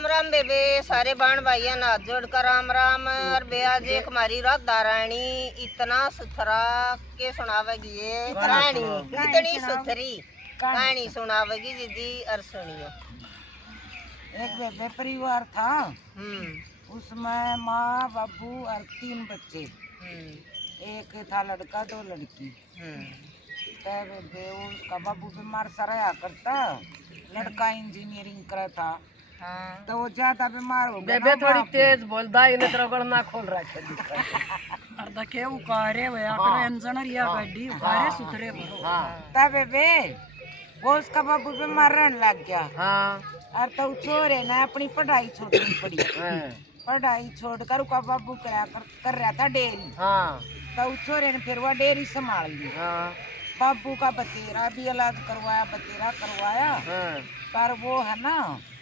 राम राम बेबे, सारे बाण भाइया ना जोड़ कर राम राम। और बे आज एक हमारी राधा रानी इतना सुथरा के सुनावेगी, ये रानी इतनी सुथरी कहानी सुनावेगी दीदी। और सुनियो। एक बेबे परिवार था, उसमें माँ बाबू और 3 बच्चे, एक था लड़का 2 लड़की। बेबे उसका बाबू बीमार सा रहा करता, लड़का इंजीनियरिंग करा था। हाँ। तो वो ज्यादा बीमार हो गया। बेबे थोड़ी तेज बोलदा, इन्हें तरह गलना खोल रखे अर्धा के उकारे वया करे इंजीनियर गाड़ी उकारे सुथरे भरो। तब बेबे वो उसका बाबू बीमार रहने लग गया। और तो छोरे ने अपनी पढ़ाई छोड़नी पड़ी। पढ़ाई छोड़कर उसका बाबू कर रहा था डेयरी। तो छोरे ने फिर वो डेयरी संभाल ली। बाबू का बतेरा भी इलाज करवाया, बतेरा करवाया, पर वो है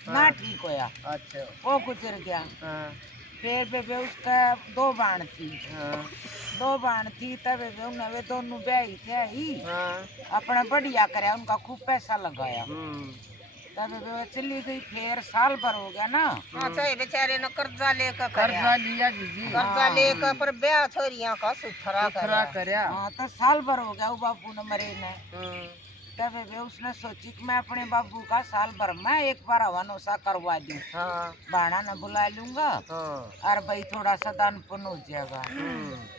ना ठीक होया। अच्छा। वो गुजर गया। फिर बेबे उसका 2 बाण थी। 2 बाण थी तब बेबे उन्हें वे दोनों ब्याही थे ही। अपना बढ़िया कराया, उनका खूब पैसा लगाया। तब बेबे चली गई। फिर साल भर हो गया ना। तो बेचारे ने कर्जा लेकर लिया दीदी। कर्जा लेकर पर ब्याह छोरियां का सुथरा करया। हाँ तो साल भर हो गया वो बाबू ने मरे ने। तब बेबे उसने सोची कि मैं अपने बाबू का साल भर में एक बार हवानोसा करवा दूं। बाणा ने बुला लूंगा और भाई थोड़ा सा दान पुण्य हो जाएगा।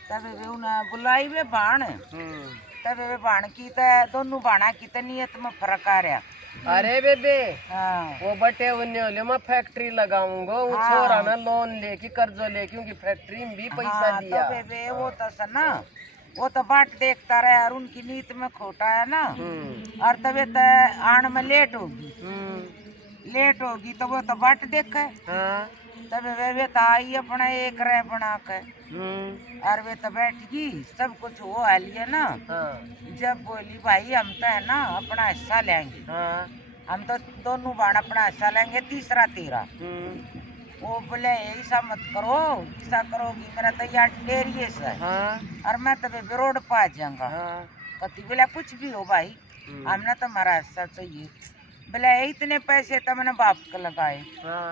तब बेबे उन्हें बुलाई वे बाण। तब बेबे बाण की दोनों बाणा की नीयत में फर्क आ रहा। अरे बेबे वो बटे उन्हें मैं फैक्ट्री लगाऊंगा, वो छोरा ना लोन लेके कर्जो ले, क्योंकि फैक्ट्री में भी पैसा दिया। तो बेबे वो तो ना वो तो बाट देखता रहा और उनकी नीत में खोटा है ना। और तबे तो आन में लेट होगी तो वो तो बाट देखे। तबे वे तो आई अपना एक रह बना के। और वे तो बैठ गई, सब कुछ वो आ लिया ना। जब बोली भाई हम तो है ना अपना हिस्सा लेंगे। हम तो दोनों बाण अपना हिस्सा लेंगे, तीसरा तेरा। वो बोले ऐसा मत करो, ऐसा करोगी मेरा तो यार डेरिए से। और मैं तबे रोड पा जाऊंगा। कति बोला कुछ भी हो भाई, हमने तो हमारा हिस्सा चाहिए। बोले इतने पैसे तो मैंने बाप को लगाए,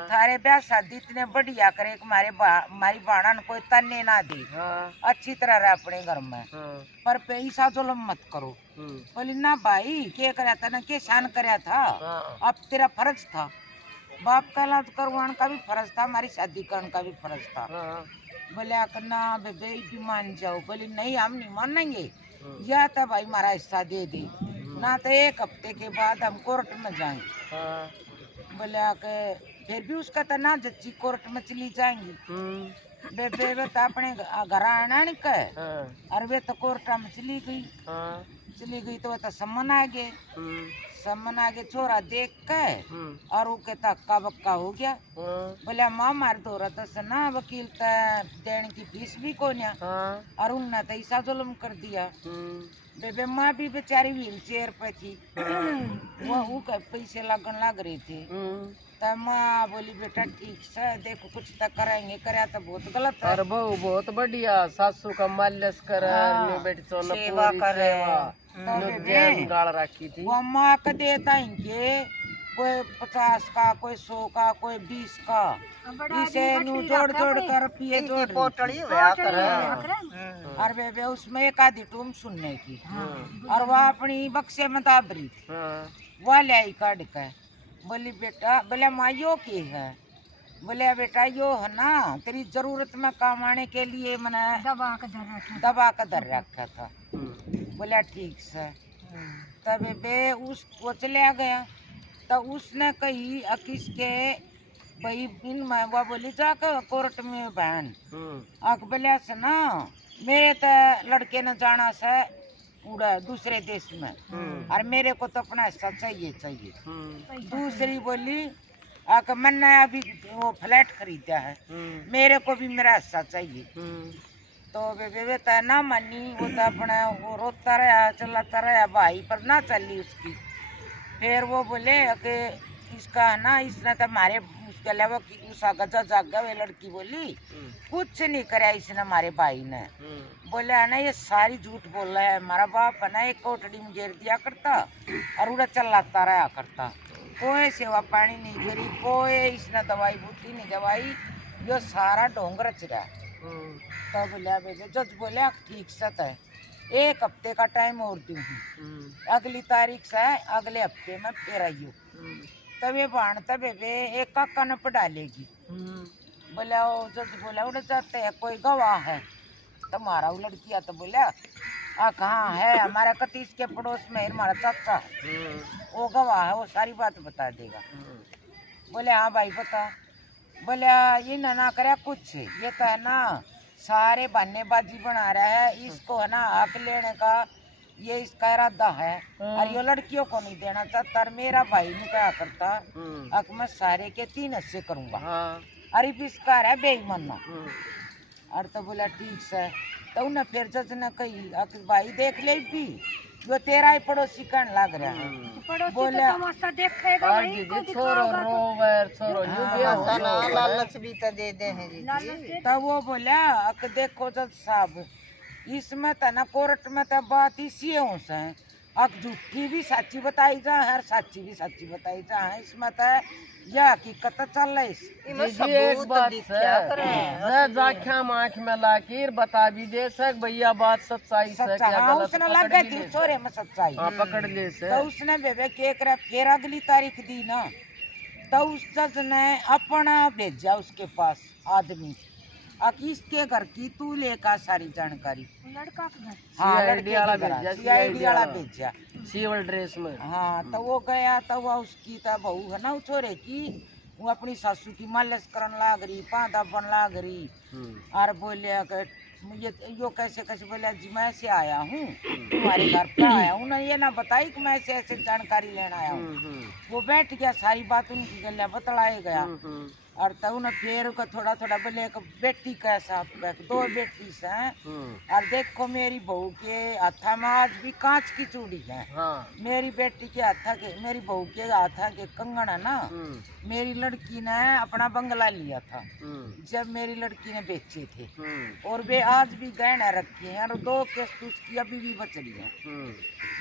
थारे ब्याह शादी इतने बढ़िया करे कि हमारी बाणन कोई तन्ने ना दे, अच्छी तरह रहे अपने घर में, पर पैसा जुल्म मत करो। बोली ना भाई क्या कराया था ना, क्या शान कराया था, अब तेरा फर्ज था, बाप का इलाज करवाने का भी फर्ज था, हमारी शादी करने का भी फर्ज था। बोले ना बेबे भी मान जाओ। बोली नहीं हम नहीं मानेंगे, या तो भाई हमारा हिस्सा दे दी, ना तो 1 हफ्ते के बाद हम कोर्ट में जाएंगे। बोले फिर भी उसका तो ना जच्ची कोर्ट में चली जाएंगी। बेबे वे तो अपने घर आना नहीं कहे, और वे तो कोर्ट में चली गई तो वे तो सम्मन आ गए। सम्मन आगे छोरा देख के और वो कहता हक्का बक्का हो गया। बोले माँ मार दो रहा था ना, वकील देने की फीस भी को ना, और उनने तो ऐसा जुल्म कर दिया। बेबे माँ भी बेचारी व्हील चेयर पे थी। वो पैसे लगन लग रहे थे। तब माँ बोली बेटा ठीक से देखो कुछ तो करेंगे, करे तो बहुत गलत है। बहुत बढ़िया सासू का मालिश करे, सेवा करे। डाल रखी थी वो माँ का देता इनके, कोई 50 का, कोई 100 का, कोई 20 का, इसे जोड़ कर पिए जोड़ पोटली और बेबे उसमें एक आधी टूम सुनने की। और वह अपनी बक्से में दाबरी थी, वह लाई काट के। बोली बेटा, बोले माँ यो की है? बोले बेटा यो है ना तेरी जरूरत में काम आने के लिए मैंने दबा कर धर रखा था। बोला ठीक से। तब बे वो चला गया। तो उसने कही किसके भाई इन वो बोली जाकर कोर्ट में बहन बोले से ना मेरे तो लड़के ने जाना से पूरा दूसरे देश में, और मेरे को तो अपना हिस्सा चाहिए। दूसरी बोली मैंने अभी वो फ्लैट खरीदा है, मेरे को भी मेरा हिस्सा चाहिए। तो बेबे तो ना मनी, वो तो अपना वो रोता रहा चलाता रहा भाई, पर ना चली उसकी। फिर वो बोले कि इसका ना इसने तो हमारे उसके अलावा उसका गजा जागा। वे लड़की बोली कुछ नहीं कराया इसने हमारे भाई ने। बोले है ना ये सारी झूठ बोल रहा है, हमारा बाप है ना एक कोठड़ी में घेर दिया करता और उड़ा चलाता रहा करता। कोई सेवा पानी नहीं करी, कोई इसने दवाई बूटी नहीं दवाई, यो सारा ढोंग रच रहा। तो बोलिया बेबे जज बोलिया ठीक सत है, 1 हफ्ते का टाइम और दूँ, अगली तारीख से अगले हफ्ते में फिर आइयो। तब ये बाण तब बेबे एक का कनप डालेगी। बोला वो जज बोला उड़ जाते है, कोई गवाह है तुम्हारा? वो लड़की है तो बोला कहाँ है? हमारे कतीस के पड़ोस में हमारा चाचा है, वो गवाह है, वो सारी बात बता देगा। बोले हाँ भाई बता। बोले ये ना करे कुछ, ये तो है ना सारे बहानेबाजी बना रहा है, इसको है ना हक लेने का ये इसका इरादा है, और ये लड़कियों को नहीं देना चाहता। और मेरा भाई नहीं कहा करता हक मैं सारे के 3 हिस्से करूँगा, अरे पिस्कार है बेईमाना। और तो बोला ठीक से। तो उन्हें फिर जज ने कही भाई देख ले भी जो तेरा ही पड़ोसी कहने लग रहा है। बोला लालच भी तो दे दे हैं जी। तो वो बोला देखो जज साहब, इसमें तो ना कोर्ट में तो बात इसी है, अब झूठी भी सच्ची बताई जा है, सच्ची भी सच्ची बताई जा है, इसमें तो यह हकीकत चल रही। एक बात जाख्या आँख में लाकर बता भी दे सक भैया बात सच्चाई से क्या गलत उसने लग गई थी छोरे में सच्चाई पकड़ ले से। तो उसने बेबे के फिर अगली तारीख दी ना, तो उस जज ने अपना भेजा उसके पास आदमी, अब इसके घर की तू लेकर सारी जानकारी। लड़का का घर? हाँ CID वाला भेजा सिविल ड्रेस में। हाँ तो वो गया, तो वह उसकी तो बहू है ना छोरे की, वो अपनी सासू की मालिश करने लाग रही, पादा बन लाग रही। और बोलिया ये यो कैसे कैसे? बोला जी मैं ऐसे आया हूँ तुम्हारे घर पे आया हूँ ना, ये ना बताई कि मैं ऐसे ऐसे जानकारी लेना आया हूँ। वो बैठ गया, सारी बात उनकी गलियां बतलाए गया। और तब उन्हें फिर को थोड़ा थोड़ा बोले एक बेटी कैसा 2 बेटी से, और देखो मेरी बहू के हाथा में आज भी कांच की चूड़ी है। मेरी बेटी के हाथा के, मेरी बहू के हाथा के कंगन है ना, मेरी लड़की ने अपना बंगला लिया था जब मेरी लड़की ने बेचे थे, और वे आज भी गहने रखे हैं, और 2 किस्त उसकी अभी भी बच रही है,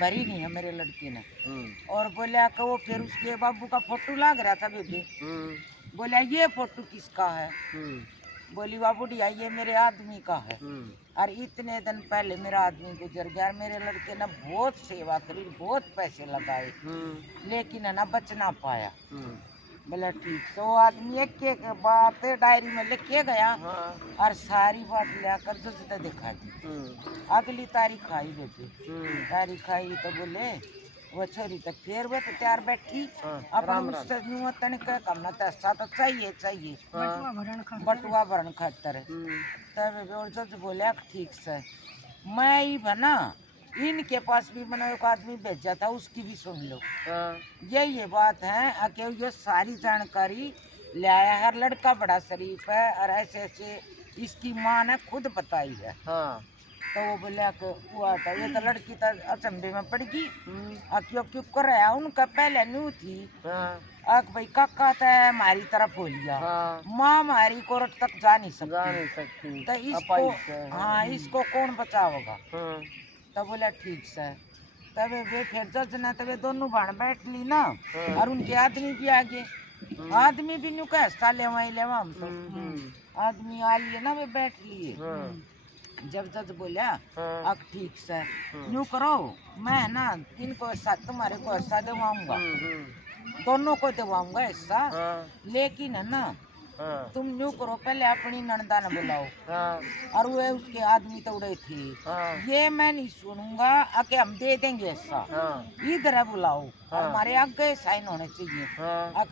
भरी नहीं है मेरे लड़की ने। और बोलिया कि वो फिर उसके बाबू का फोटो लग रहा था बेबे। बोला ये फोटो किसका है? बोली बाबूडिया ये मेरे आदमी का है, और इतने दिन पहले मेरा आदमी गुजर गया, मेरे लड़के ने बहुत सेवा करी, बहुत पैसे लगाए, लेकिन है ना बच ना पाया। बोला ठीक। तो आदमी एक बात डायरी में लिख के गया, और सारी बात लेकर जज दिखा दी। अगली तारीख आई बेटे, तारीख आई तो बोले वो छोरी तो फिर वो तो तैयार बैठी, अपन उससे कमना पैसा तो चाहिए बटुआ भरण खातर। तब जज बोले ठीक से, मैं ही बना इनके पास भी मैंने एक आदमी भेजा था, उसकी भी सुन लो। ये बात है कि ये सारी जानकारी ले आया है, लड़का बड़ा शरीफ है, और ऐसे ऐसे इसकी माँ ने खुद बताई है। तो वो बोलिया कि हुआ था, ये तो लड़की तो अचंभे में पड़ गई, क्यों क्यों कर रहा उनका पहले न्यू थी भाई काका तो हमारी तरफ हो लिया, माँ हमारी कोर्ट तक जा नहीं सकती, तो इसको हाँ इसको कौन बचाओगा? तो बोला ठीक से। तब वे फिर जज ने तब दोनों भाण बैठ ली ना, और उनके आदमी भी आगे, आदमी भी न्यू कैसा ले हम तो आदमी आ लिए ना, वे बैठ लिए। जब जज बोला अब ठीक से यूँ करो, मैं ना इनको तुम्हारे को हिस्सा दिलवाऊंगा, दोनों को दिलवाऊंगा हिस्सा, लेकिन है ना तुम यूँ करो पहले अपनी नंदा ने बुलाओ, और वो उसके आदमी तो उड़े थे, ये मैं नहीं सुनूंगा आके हम दे देंगे हिस्सा, इधर बुलाओ, हमारे आगे साइन होने चाहिए,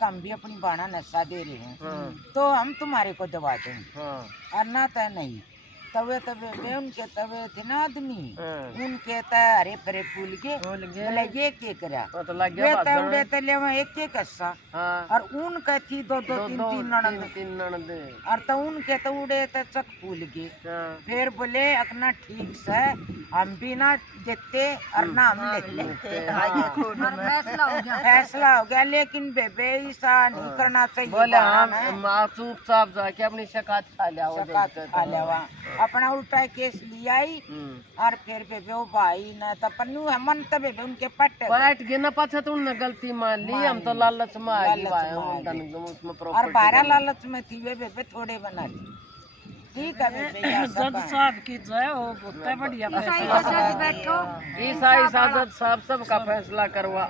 हम भी अपनी बाणा ने हिस्सा दे रहे हैं, तो हम तुम्हारे को दबा देंगे, और ना तो नहीं। तवे उनके तवे थे ना आदमी, उनके हरे भरे फूल के बोले ये के करा, वे तो ले एक एक हिस्सा, और उनके थी 2-2-3-3 ननद, और तो उनके तो उड़े तो चक फूल के। फिर बोले अपना ठीक से हम भी ना देते और ना हम लेते, फैसला हो गया। लेकिन बेबे ऐसा नहीं करना चाहिए, बोले हम चुपचाप जाके अपनी शिकायत खा लिया, अपना उल्टा केस लिया आई और फिर वो भाई न तो पन्नू है मन तबे उनके पट गए ना पाछा तो उन्होंने गलती मान ली हम तो लालच में आ गए उसमें और 12 लालच में थी वे थोड़े बना दी ठीक है जज साहब की जय हो बहुत बढ़िया ईसाई साजद साहब सबका फैसला करवा